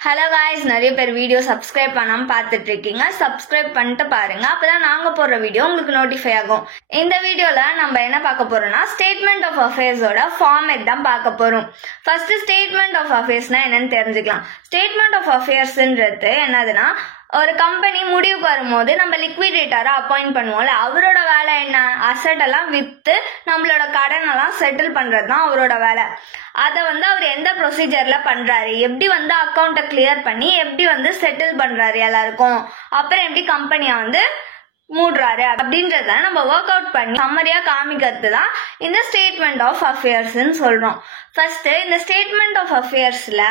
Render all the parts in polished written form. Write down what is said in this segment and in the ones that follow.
Hello guys, நிறைய பேர் video subscribe பண்ணாமல் பார்த்துட்டு இருக்கீங்க. சப்ஸ்கிரைப் பண்ணிட்டு பாருங்க, அப்பதான் நாங்கள் போடுற வீடியோ உங்களுக்கு நோட்டிஃபை ஆகும். இந்த வீடியோவில் நம்ம என்ன பார்க்க போறோம்னா, ஸ்டேட்மெண்ட் ஆஃப் அஃபேர்ஸோட ஃபார்மேட் தான் பார்க்க போறோம். ஃபர்ஸ்ட் ஸ்டேட்மெண்ட் ஆஃப் அஃபேர்ஸ்னா என்னன்னு தெரிஞ்சுக்கலாம். ஸ்டேட்மெண்ட் ஆஃப் அஃபேர்ஸ்ன்றது என்னதுன்னா, ஒரு கம்பெனி முடிவுக்கு வரும்போது நம்ம லிக்விடேட்டரை அப்பாயிண்ட் பண்ணுவோம்ல, அவரோட வேலை என்ன, அசட் எல்லாம் விற்று நம்மளோட கடன் எல்லாம் செட்டில் பண்றது தான் அவரோட வேலை. அதை அவர் எந்த ப்ரொசீஜர்ல பண்றாரு, எப்படி அக்கௌண்ட்டை கிளியர் பண்ணி எப்படி செட்டில் பண்றாரு எல்லாருக்கும், அப்புறம் எப்படி கம்பெனியை மூடுறாரு அப்படின்றத நம்ம ஒர்க் அவுட் பண்ணி சம்மரியா காமிக்கிறது தான் இந்த ஸ்டேட்மெண்ட் ஆஃப் அஃபேர்ஸ்ன்னு சொல்றோம். ஃபர்ஸ்ட் இந்த ஸ்டேட்மெண்ட் ஆஃப் அஃபேர்ஸ்ல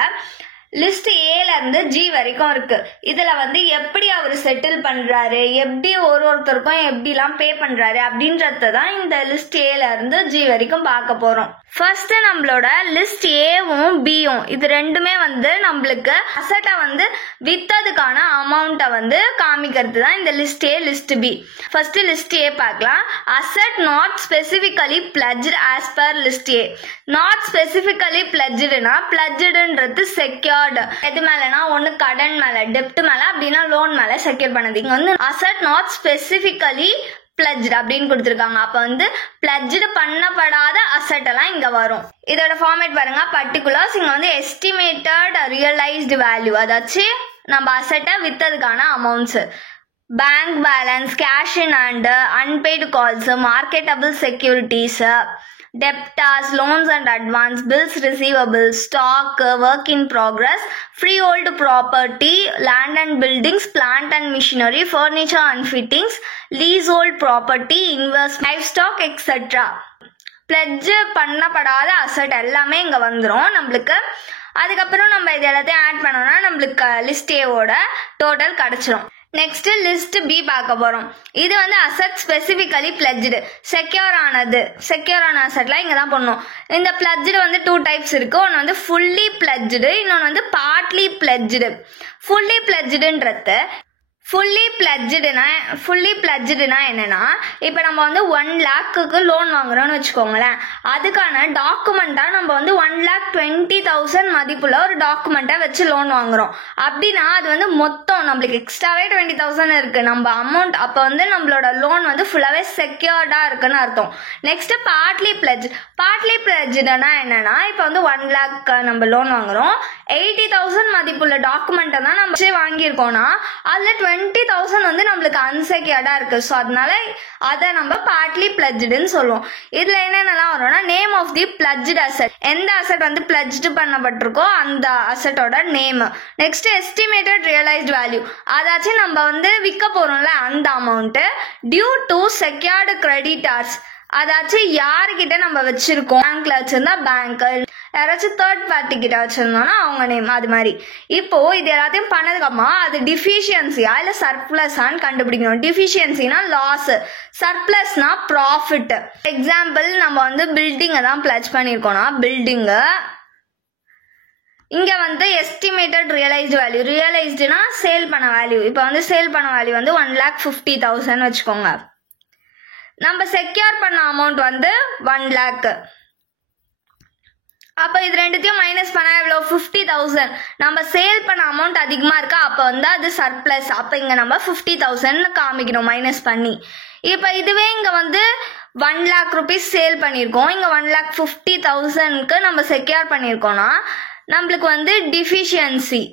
லிஸ்ட் ஏல இருந்து ஜி வரைக்கும் இருக்கு. இதுல எப்படி அவர் செட்டில் பண்றாரு, எப்படி ஒருத்தருக்கும் எப்படிலாம் பே பண்றாரு அப்படின்றத தான் இந்த லிஸ்ட் ஏல இருந்து ஜி வரைக்கும் பார்க்க போறோம். ஃபர்ஸ்ட் நம்மளோட லிஸ்ட் ஏவும் பியும் இது ரெண்டுமே நம்மளுக்கு அசட்டை வித்ததுக்கான அமௌண்ட்டை காமிக்கிறது தான் இந்த list A list B. First list A பார்க்கலாம். Asset not specifically pledged as per list A. Not specifically பிளட்ஜ்டுனா, பிளட்ஜ்டுன்றது செக்யூர்டு. எது மேலனா, ஒன்னு கடன் மேல, டெப்ட் மேல, அப்படின்னா லோன் மேல செக்யூர் பண்ணது. இங்க அசட் நாட் ஸ்பெசிபிகலி பிளட்ஜ்ட் அப்படின்னு கொடுத்துருக்காங்க. அப்ப பிளட்ஜ்டு பண்ணப்படாத அசட் எல்லாம் இங்க வரும். இதோட ஃபார்மேட் பாருங்க. பர்டிகுலர்ஸ் இங்க எஸ்டிமேட்டட் ரியலைஸ்டு வேல்யூ, அதாச்சு நம்ம அசட்டை வித்ததுக்கான amounts, bank balance, cash in hand, unpaid calls, marketable securities, debtors, loans and advance, bills receivable, stock, work in progress, freehold property, land and buildings, plant and machinery, furniture and fittings, leasehold property, investment, livestock, etc. pledge பண்ணப்படாத asset எல்லாமே இங்க வந்துரும் நம்மளுக்கு. அதுக்கப்புறம் நம்ம இது எல்லாத்தையும் add பண்ணோம்னா நம்மளுக்கு லிஸ்ட் ஏவோட டோட்டல் கிடைச்சிரும். நெக்ஸ்ட் லிஸ்ட் பி பார்க்க போறோம். இது அசட் ஸ்பெசிபிகலி பிளட்ஜ்டு, செக்யூர் ஆன அசட்லாம் இங்க தான் பண்ணும். இந்த பிளட்ஜ்டு 2 டைப்ஸ் இருக்கு. ஒன்னு ஃபுல்லி பிளட்ஜ்டு, இன்னொன்னு பார்ட்லி பிளட்ஜ்டு. ஃபுல்லி பிளட்ஜ்டுன்றது ஃபுல்லி பிளட்ஜ்டுனா என்னன்னா, இப்போ நம்ம 1 lakhக்கு லோன் வாங்குறோம்னு வச்சுக்கோங்களேன். அதுக்கான டாக்குமெண்டா நம்ம 1,20,000 மதிப்புள்ள ஒரு டாக்குமெண்டா வச்சு லோன் வாங்குறோம். அப்படின்னா அது மொத்தம் நம்மளுக்கு எக்ஸ்ட்ராவே 20,000 இருக்கு நம்ம அமௌண்ட். அப்போ நம்மளோட லோன் ஃபுல்லாவே செக்யூர்டா இருக்குன்னு அர்த்தம். நெக்ஸ்ட் பார்ட்லி பிளட்ஜ்டுனா என்னன்னா, இப்போ 1 lakh நம்ம லோன் வாங்குறோம், 80,000 மதிப்புள்ள டாக்குமெண்ட்டை தான் நம்ம வாங்கியிருக்கோம்னா அதுல 20,000 நம்மளுக்கு அன்செக்யூர்டா இருக்கு. ஸோ அதனால அதை நம்ம பார்ட்லி பிளட்ஜ்டுன்னு சொல்லுவோம். இதுல என்னென்னலாம் வரும்னா, name of the pledged asset, எந்த அசட் பிளட்ஜ்டு பண்ணப்பட்டிருக்கோ அந்த அசட்டோட name. Next estimated realised value, அதாச்சும் நம்ம விற்க போறோம்ல அந்த amount. Due to secured creditors, அதாச்சும் யாருக்கிட்ட நம்ம வச்சிருக்கோம், பேங்க்ல வச்சிருந்தா பேங்க், யாராச்சும் தேர்ட் பார்ட்டி கிட்ட வச்சிருந்தோம்னா அவங்க நேம், அது மாதிரி. இப்போ இது எல்லாத்தையும் பண்ணதுக்கு அப்புறமா அது டிஃபிஷியன்சியா இல்ல சர்ப்ளஸான்னு கண்டுபிடிக்கணும். டிஃபிஷியன்சினா லாஸ், சர்ப்ளஸ்னா ப்ராஃபிட். எக்ஸாம்பிள் நம்ம பில்டிங்கை தான் பிளட்ஜ் பண்ணிருக்கோம்னா, பில்டிங்கு இங்க எஸ்டிமேட்டட் ரியலைஸ்டு வேல்யூ, ரியலைஸ்டுனா சேல் பண்ண வேல்யூ. இப்போ சேல் பண்ண வேல்யூ 1,50,000 வச்சுக்கோங்க. நம்ம செக்யூர் பண்ண அமௌண்ட் 1 lakh. அப்ப இது ரெண்டுத்தையும் மைனஸ் பண்ணா எவ்வளவு, 50,000. நம்ம சேல் பண்ண அமௌண்ட் அதிகமா இருக்கா, அப்ப அது சர்ப்ளஸ். அப்ப இங்க நம்ம 50,000 காமிக்கணும் மைனஸ் பண்ணி. இப்ப இதுவே இங்க 1 lakh rupees சேல் பண்ணிருக்கோம், இங்க 1,50,000க்கு நம்ம செக்யூர் பண்ணிருக்கோம்னா நம்மளுக்கு டிஃபிஷியன்சி,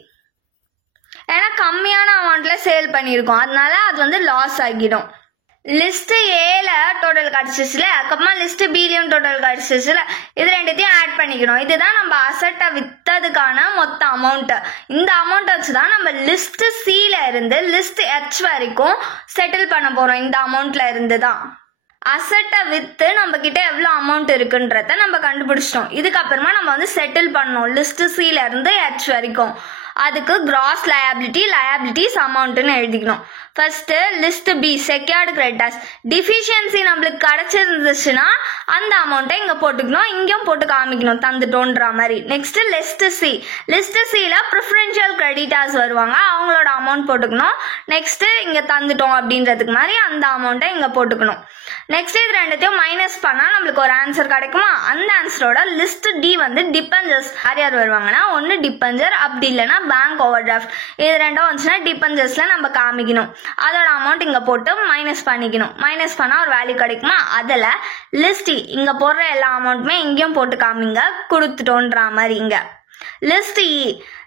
ஏன்னா கம்மியான அமௌண்ட்ல சேல் பண்ணிருக்கோம், அதனால அது லாஸ் ஆகிடும். லிஸ்ட் ஏல டோட்டல் கிடைச்சிச்சுல, அதுக்கப்புறமா லிஸ்ட் பிலயும் டோட்டல் கிடைச்சிச்சுல, இது ரெண்டுத்தையும் ஆட் பண்ணிக்கணும். இதுதான் நம்ம அசட்டை வித்ததுக்கான மொத்த அமௌண்ட். இந்த அமௌண்ட் வச்சுதான் நம்ம லிஸ்ட் சில இருந்து லிஸ்ட் ஹெச் வரைக்கும் செட்டில் பண்ண போறோம். இந்த அமௌண்ட்ல இருந்து தான் அசட்டை வித்து நம்ம கிட்ட எவ்வளவு அமௌண்ட் இருக்குன்றத நம்ம கண்டுபிடிச்சிட்டோம். இதுக்கப்புறமா நம்ம செட்டில் பண்ணணும் லிஸ்ட் சில இருந்து ஹெச் வரைக்கும். அதுக்கு கிராஸ் லயபிலிட்டிஸ் அமௌண்ட்னு எழுதிக்கணும். First list B secured creditors. Deficiency நம்மளுக்கு கிடைச்சிருந்துச்சுன்னா அந்த அமௌண்ட்டை இங்க போட்டுக்கணும், இங்கேயும் போட்டு காமிக்கணும் தந்துட்டோன்ற மாதிரி. Next list C. லிஸ்ட் சில ப்ரிஃபரன்ஷியல் கிரெடிட்டர்ஸ் வருவாங்க, அவங்களோட அமௌண்ட் போட்டுக்கணும். நெக்ஸ்ட் இங்க தந்துட்டோம் அப்படின்றதுக்கு மாதிரி அந்த அமௌண்ட்டை இங்க போட்டுக்கணும். நெக்ஸ்ட் இது ரெண்டுத்தையும் மைனஸ் பண்ணா நம்மளுக்கு ஒரு ஆன்சர் கிடைக்குமா? அந்த ஆன்சரோட லிஸ்ட் டி வந்து டிபெஞ்சர்ஸ். யார் யார் வருவாங்கன்னா ஒன்னு டிபெஞ்சர், அப்படி இல்லைன்னா பேங்க் ஓவர் டிராஃப்ட். இது ரெண்டும் வந்துச்சுன்னா டிபெஞ்சர்ஸ்ல நம்ம காமிக்கணும், அதோட அமௌண்ட் இங்க போட்டு மைனஸ் பண்ணிக்கணும். மைனஸ் பண்ணா ஒரு வேல்யூ கிடைக்குமா? அதுல லிஸ்ட் இங்க போடுற எல்லா அமௌண்ட்டுமே இங்கேயும் போட்டு காமிங்க கொடுத்துட்டோன்ற மாதிரி. இங்க லிஸ்ட் இ.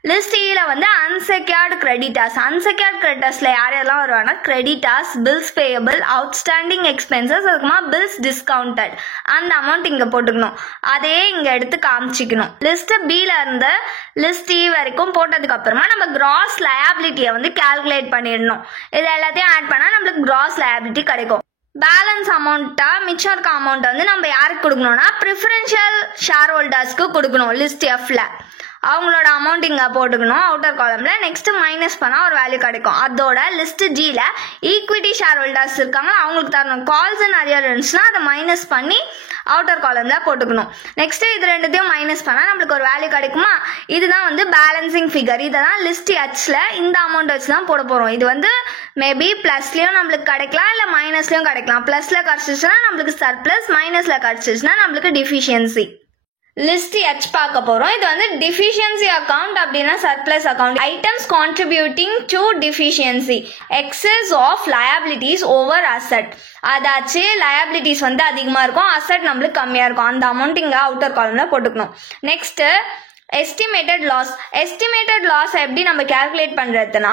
லிஸ்ட் இல வந்து அன்செக்யூர்டு கிரெடிட்டர்ஸ். அன்செக்யூர்டு கிரெடிட்டர்ஸ்ல யார் யாரெல்லாம் வருவாங்கன்னா creditors, bills payable, outstanding expenses, அதுக்குமா பில்ஸ் டிஸ்கவுண்டட். அந்த அமௌண்ட் இங்க போட்டுக்கணும், அதே இங்க எடுத்து காமிச்சிக்கணும். லிஸ்ட் பில இருந்து லிஸ்ட் இ வரைக்கும் போட்டதுக்கு அப்புறமா நம்ம கிராஸ் லயபிலிட்டியை வந்து கால்குலேட் பண்ணிடணும். இது எல்லாத்தையும் ஆட் பண்ணா நம்மளுக்கு கிராஸ் லயபிலிட்டி கிடைக்கும். பேலன்ஸ் அமௌண்ட்டா மிச்சம் இருக்க அமௌண்ட் வந்து நம்ம யாருக்கு கொடுக்கணும்னா ப்ரிஃபரன்ஷியல் ஷேர் ஹோல்டர்ஸ்க்கு கொடுக்கணும். லிஸ்ட் எஃப்ல அவங்களோட அமௌண்ட் இங்க போட்டுக்கணும் அவுட்டர் காலம்ல. நெக்ஸ்ட் மைனஸ் பண்ணா ஒரு வேல்யூ கிடைக்கும். அதோட லிஸ்ட் ஜில ஈக்விட்டி ஷேர் ஹோல்டர்ஸ் இருக்காங்க, அவங்களுக்கு தரணும். கால்ஸ் நிறைய இருந்துச்சுன்னா அதை மைனஸ் பண்ணி அவுட்டர் காலம்ல போட்டுக்கணும். நெக்ஸ்ட் இது ரெண்டுத்தையும் மைனஸ் பண்ணா நம்மளுக்கு ஒரு வேல்யூ கிடைக்குமா? இதுதான் வந்து பேலன்சிங் ஃபிகர். இதெல்லாம் லிஸ்ட் ஹெச்ல இந்த அமௌண்ட் வச்சு தான் போட போறோம். இது வந்து மேபி பிளஸ்லயும் நம்மளுக்கு கிடைக்கலாம், இல்ல மைனஸ்லயும் கிடைக்கலாம். பிளஸ்ல கிடைச்சிச்சுன்னா நம்மளுக்கு சர்ப்ளஸ், மைனஸ்ல கிடைச்சிச்சுன்னா நம்மளுக்கு டிஃபிஷியன்சி. லிஸ்ட் எச் பார்க்க போறோம். இது வந்து டிஃபிஷியன்சி அக்கவுண்ட் அப்படின்னா surplus account. Items contributing to deficiency, excess of liabilities over asset. அதாச்சு லயபிலிட்டிஸ் வந்து அதிகமா இருக்கும், அசெட் நம்மளுக்கு கம்மியா இருக்கும். அந்த அமௌண்ட் இங்க அவுட்டர் காலம்ல போட்டுக்கணும். Next estimated loss. Estimated loss எப்படி நம்ம கால்குலேட் பண்றதுன்னா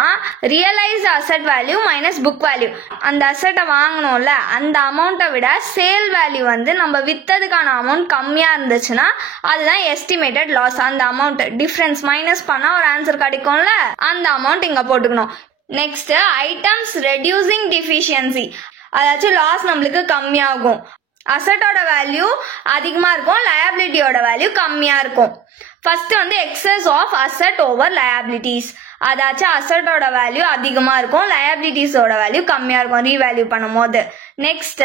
realised asset value minus book value. அந்த அசெட்டை வாங்கணும்ல அந்த அமௌண்ட்டை விட சேல் வேல்யூ வந்து நம்ம வித்ததுக்கான அமௌண்ட் கம்மியா இருந்துச்சுன்னா அதுதான் எஸ்டிமேட்டட் லாஸ். அந்த அமௌண்ட் டிஃபரன்ஸ் மைனஸ் பண்ணா ஒரு ஆன்சர் கிடைக்கும்ல, அந்த அமௌண்ட் இங்க போட்டுக்கணும். Next items reducing deficiency. அதாச்சும் லாஸ் நம்மளுக்கு கம்மியாகும், அசெட்டோட வேல்யூ அதிகமா இருக்கும், லயபிலிட்டியோட வேல்யூ கம்மியா இருக்கும். ஃபர்ஸ்ட் வந்து excess of asset over liabilities. அதாச்சும் அசெட்டோட வேல்யூ அதிகமா இருக்கும், லயபிலிட்டிஸோட வேல்யூ கம்மியா இருக்கும் ரீவேல்யூ பண்ணும் போது. Next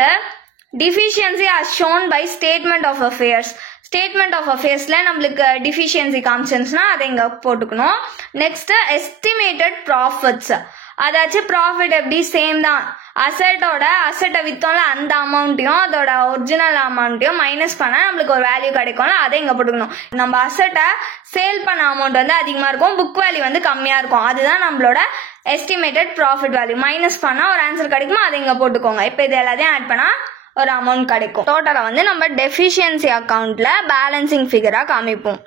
deficiency as shown by statement of affairs. Statement of அஃபேர்ஸ்ல நம்மளுக்கு டிஃபிஷியன்சி காமிச்சுன்னா அதை இங்க போட்டுக்கணும். Next estimated profits. அதாச்சும் ப்ராஃபிட் எப்படி சேம் தான், அசெட்டை வித்தோம்ல அந்த அமௌண்ட்டையும் அதோட ஒரிஜினல் அமௌண்ட்டையும் மைனஸ் பண்ணா நம்மளுக்கு ஒரு வேல்யூ கிடைக்கும்ல, அதை இங்க போட்டுக்கணும். நம்ம அசெட்டை சேல் பண்ண அமௌண்ட் வந்து அதிகமா இருக்கும், புக் வேல்யூ வந்து கம்மியா இருக்கும், அதுதான் நம்மளோட எஸ்டிமேட்டட் ப்ராஃபிட் வேல்யூ. மைனஸ் பண்ணா ஒரு ஆன்சர் கிடைக்குமா, அதை இங்க போட்டுக்கோங்க. இப்போ இது எல்லாத்தையும் ஆட் பண்ணா ஒரு அமௌண்ட் கிடைக்கும். டோட்டலா வந்து நம்ம டெஃபிஷியன்சி அக்கவுண்ட்ல பேலன்சிங் ஃபிகரா காமிப்போம்.